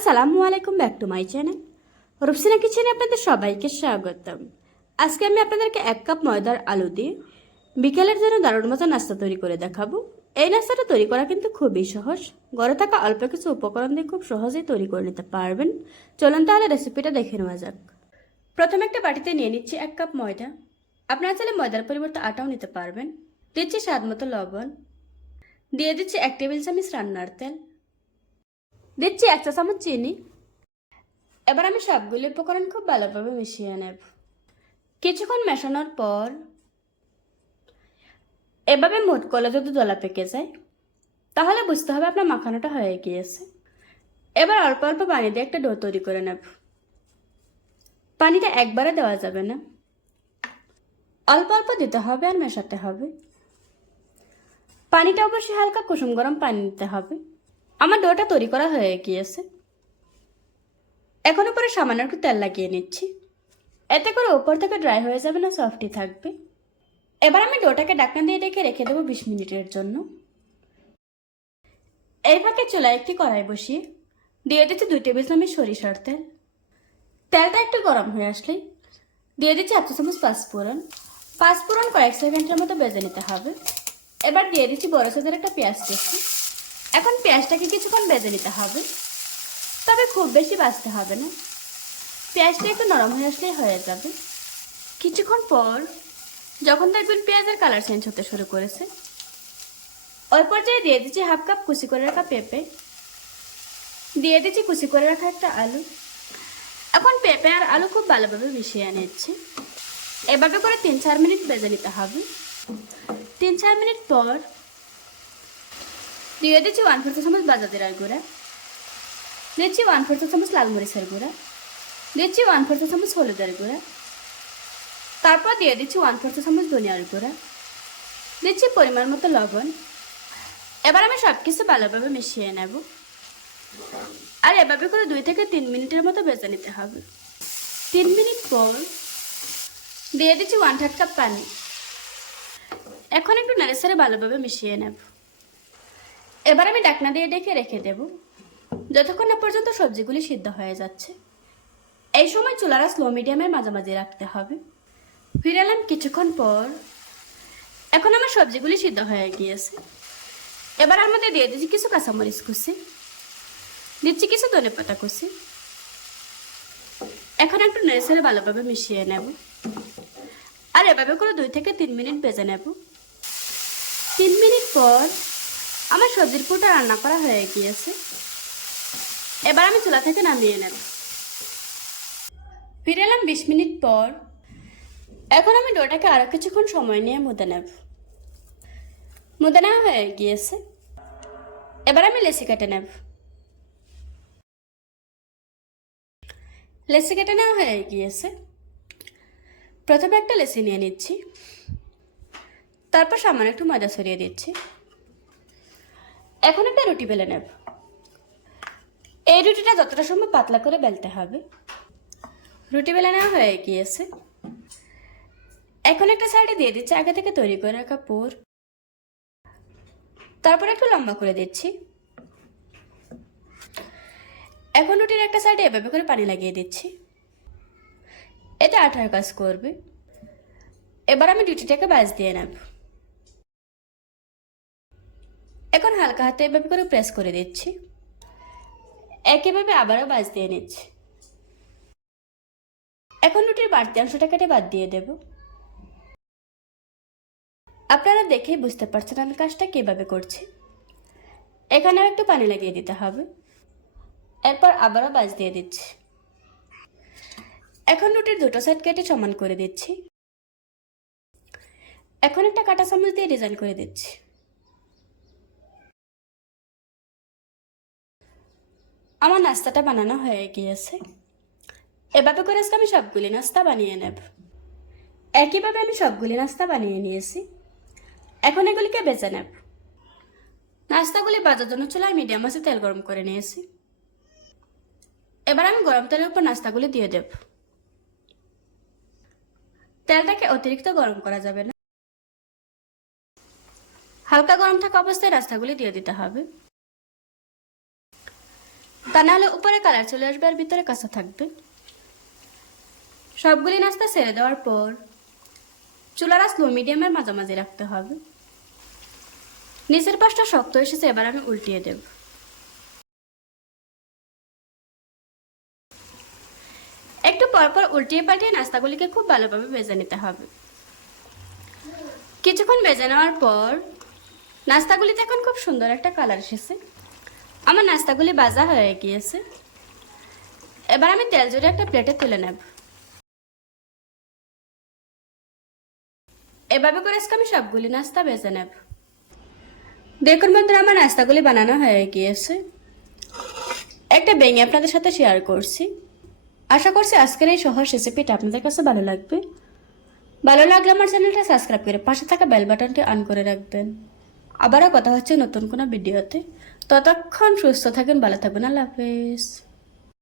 আসসালামু আলাইকুম back to my channel. Rupsina কিচেনে আপনাদের সবাইকে স্বাগতম। আজকে আমি আপনাদেরকে এক কাপ ময়দার আলু দিয়ে বিকেলের জন্য দারুণ মতো নাস্তা তৈরি করে দেখাবো। এই নাস্তাটা তৈরি করা কিন্তু খুবই সহজ। ঘরে থাকা অল্প কিছু উপকরণ দিয়ে খুব সহজেই তৈরি করে নিতে পারবেন। চলুন তাহলে রেসিপিটা দেখে নেওয়া যাক। প্রথমে একটা বাটিতে নিয়ে নিচ্ছি এক কাপ ময়দা। আপনারা চাইলে ময়দার পরিবর্তে আটাও নিতে পারবেন। দিচ্ছি স্বাদ মতো লবণ। দিয়ে দিচ্ছি এক টেবিল চামচ রান্নার তেল। দিচ্ছি এক চা চামচ চিনি। এবার আমি সবগুলি উপকরণ খুব ভালোভাবে মিশিয়ে নেব। কিছুক্ষণ মেশানোর পর এভাবে মুট করলে যদি দলা পেকে যায়, তাহলে বুঝতে হবে আপনার মাখানোটা হয়ে গিয়েছে। এবার অল্প অল্প পানি দিয়ে একটা ডো তৈরি করে নেব। পানিটা একবারে দেওয়া যাবে না। অল্প অল্প দিতে হবে আর মেশাতে হবে। পানিটা অবশ্যই হালকা কুসুম গরম পানি দিতে হবে। আমার ডোটা তৈরি করা হয়ে গিয়েছে। এখন উপরে সামান্য একটু তেল লাগিয়ে নিচ্ছি। এতে করে ওপর থেকে ড্রাই হয়ে যাবে না, সফটই থাকবে। এবার আমি ডোটাকে ডাকনা দিয়ে ডেকে রেখে দেবো বিশ মিনিটের জন্য। এই ফাঁকে চুলায় একটি কড়াই বসিয়ে দিয়ে দিচ্ছি দুই টেবিল চামচ সরিষার তেল। তেলটা একটু গরম হয়ে আসলেই দিয়ে দিচ্ছি এক চামচ পাঁচফোড়ন। পাঁচফোড়ন কয়েক সেকেন্ডের মতো বেজে নিতে হবে। এবার দিয়ে দিচ্ছি বড় সাইজের একটা পেঁয়াজ কেছি এখন পেঁয়াজটাকে কিছুক্ষণ বেজে নিতে হবে। তবে খুব বেশি বাজতে হবে না। পেঁয়াজটা একটু নরম হয়ে আসলেই হয়ে যাবে। কিছুক্ষণ পর যখন দেখবেন পেঁয়াজের কালার চেঞ্জ হতে শুরু করেছে, ওই পর্যায়ে দিয়ে দিচ্ছি হাফ কাপ কুচি করে রাখা পেঁপে। দিয়ে দিচ্ছি কুচি করে রাখা একটা আলু। এখন পেঁপে আর আলু খুব ভালোভাবে মিশিয়ে নিচ্ছি। এভাবে করে তিন চার মিনিট বেজে নিতে হবে। তিন চার মিনিট পর দিয়ে দিচ্ছি ওয়ান ফোর চামচ বাজা জিরার গুঁড়া দিচ্ছি ওয়ান ফোর চামচ লাল মরিচের গুঁড়া দিচ্ছি ওয়ান ফোর চামচ হলুদের গুঁড়া তারপর দিয়ে দিচ্ছি ওয়ান ফোর চামচ ধনিয়ার গুঁড়া দিচ্ছি পরিমাণ মতো লবণ। এবার আমি সব কিছু ভালোভাবে মিশিয়ে নেব। আর এভাবে করে দুই থেকে তিন মিনিটের মতো বেজে নিতে হবে। তিন মিনিট পর দিয়ে দিচ্ছি ওয়ান থার্ড কাপ পানি। এখন একটু নাড়েসারে ভালোভাবে মিশিয়ে নেব। এবার আমি ডাকনা দিয়ে ডেকে রেখে দেব। যতক্ষণ না পর্যন্ত সবজিগুলি সিদ্ধ হয়ে যাচ্ছে। এই সময় চুলারা স্লো মিডিয়ামের মাঝামাঝি রাখতে হবে। ফিরে এলাম কিছুক্ষণ পর। এখন আমার সবজিগুলি সিদ্ধ হয়ে গিয়েছে। এবার আর মধ্যে দিয়ে দিচ্ছি কিছু কাঁচামরিচ কুচি। দিচ্ছি কিছু ধনে পাতা কুচি। এখন একটু নেড়েছেড়ে ভালোভাবে মিশিয়ে নেব। আর এভাবে করে দুই থেকে তিন মিনিট বেজে নেব। তিন মিনিট পর আমার সবজির পুরোটা রান্না করা হয়ে গিয়েছে। এবার আমি চুলা থেকে নামিয়ে নেব। ফিরে এলাম বিশ মিনিট পর। এখন আমি ডোটাকে আরও কিছুক্ষণ সময় নিয়ে মুদে নেব। মুদে নেওয়া হয়ে গিয়েছে। এবার আমি লেসি কেটে নেব। লেসি কেটে নেওয়া হয়ে গিয়েছে। প্রথমে একটা লেসি নিয়ে নিচ্ছি। তারপর সামান্য একটু ময়দা ছড়িয়ে দিচ্ছি। এখন একটা রুটি বেলে নেব। এই রুটিটা যতটা সম্ভব পাতলা করে বেলতে হবে। রুটি বেলে নেওয়া হয়ে গিয়েছে। এখন একটা সাইডে দিয়ে দিচ্ছি, আগে থেকে তৈরি করে রাখা পুর। তারপর একটু লম্বা করে দিচ্ছি। এখন রুটির একটা সাইডে এভাবে করে পানি লাগিয়ে দিচ্ছি। এতে আঠার কাজ করবে। এবার আমি রুটিটাকে বাজ দিয়ে নেব। এখন হালকা হাতে এভাবে করে প্রেস করে দিচ্ছি। একেভাবে আবারও বাজ দিয়ে নিচ্ছি। এখন রুটির বাড়তি অংশটা কেটে বাদ দিয়ে দেব। আপনারা দেখেই বুঝতে পারছেন আমি কাজটা কীভাবে করছি। এখানেও একটু পানি লাগিয়ে দিতে হবে। এরপর আবারও বাজ দিয়ে দিচ্ছি। এখন রুটির দুটো সাইড কেটে সমান করে দিচ্ছি। এখন একটা কাটা চামচ দিয়ে ডিজাইন করে দিচ্ছি। আমার নাস্তাটা বানানো হয়ে গিয়েছে। এভাবে করে আজকে আমি সবগুলি নাস্তা বানিয়ে নেব। একইভাবে আমি সবগুলি নাস্তা বানিয়ে নিয়েছি। এখন এগুলিকে বেছে নেব। নাস্তাগুলি বাজার জন্য চুলায় মিডিয়াম আছে তেল গরম করে নিয়েছি। এবার আমি গরম তেলের উপর নাস্তাগুলি দিয়ে দেব। তেলটাকে অতিরিক্ত গরম করা যাবে না। হালকা গরম থাকা অবস্থায় নাস্তাগুলি দিয়ে দিতে হবে। তা নাহলে উপরে কালার চলে আসবে আর ভিতরে কাঁচা থাকবে। সবগুলি নাস্তা ছেড়ে দেওয়ার পর চুলার স্লো মিডিয়ামের মাঝামাঝি রাখতে হবে। নিচের পাশটা শক্ত এসেছে, এবার আমি উল্টিয়ে দেব। একটু পরপর উল্টিয়ে পাল্টিয়ে নাস্তাগুলিকে খুব ভালোভাবে ভেজে নিতে হবে। কিছুক্ষণ ভেজে নেওয়ার পর নাস্তাগুলিতে এখন খুব সুন্দর একটা কালার এসেছে। আমার নাস্তাগুলি বাজা হয়ে গিয়েছে। এবার আমি তেল জড়ে একটা প্লেটে তুলে নেব। এভাবে করে আজকে আমি সবগুলি নাস্তা ভেজে নেব। দেখুন বন্ধুরা, আমার নাস্তাগুলি বানানো হয়ে গিয়েছে। একটা বেঙে আপনাদের সাথে শেয়ার করছি। আশা করছি আজকের এই সহজ রেসিপিটা আপনাদের কাছে ভালো লাগবে। ভালো লাগলে আমার চ্যানেলটা সাবস্ক্রাইব করে পাশে থাকা বেল বাটনটি অন করে রাখবেন। আবারও কথা হচ্ছে নতুন কোনো ভিডিওতে ততক্ষণ সুস্থ থাকেন ভালো থাকবেন। আল্লাহ হাফেজ।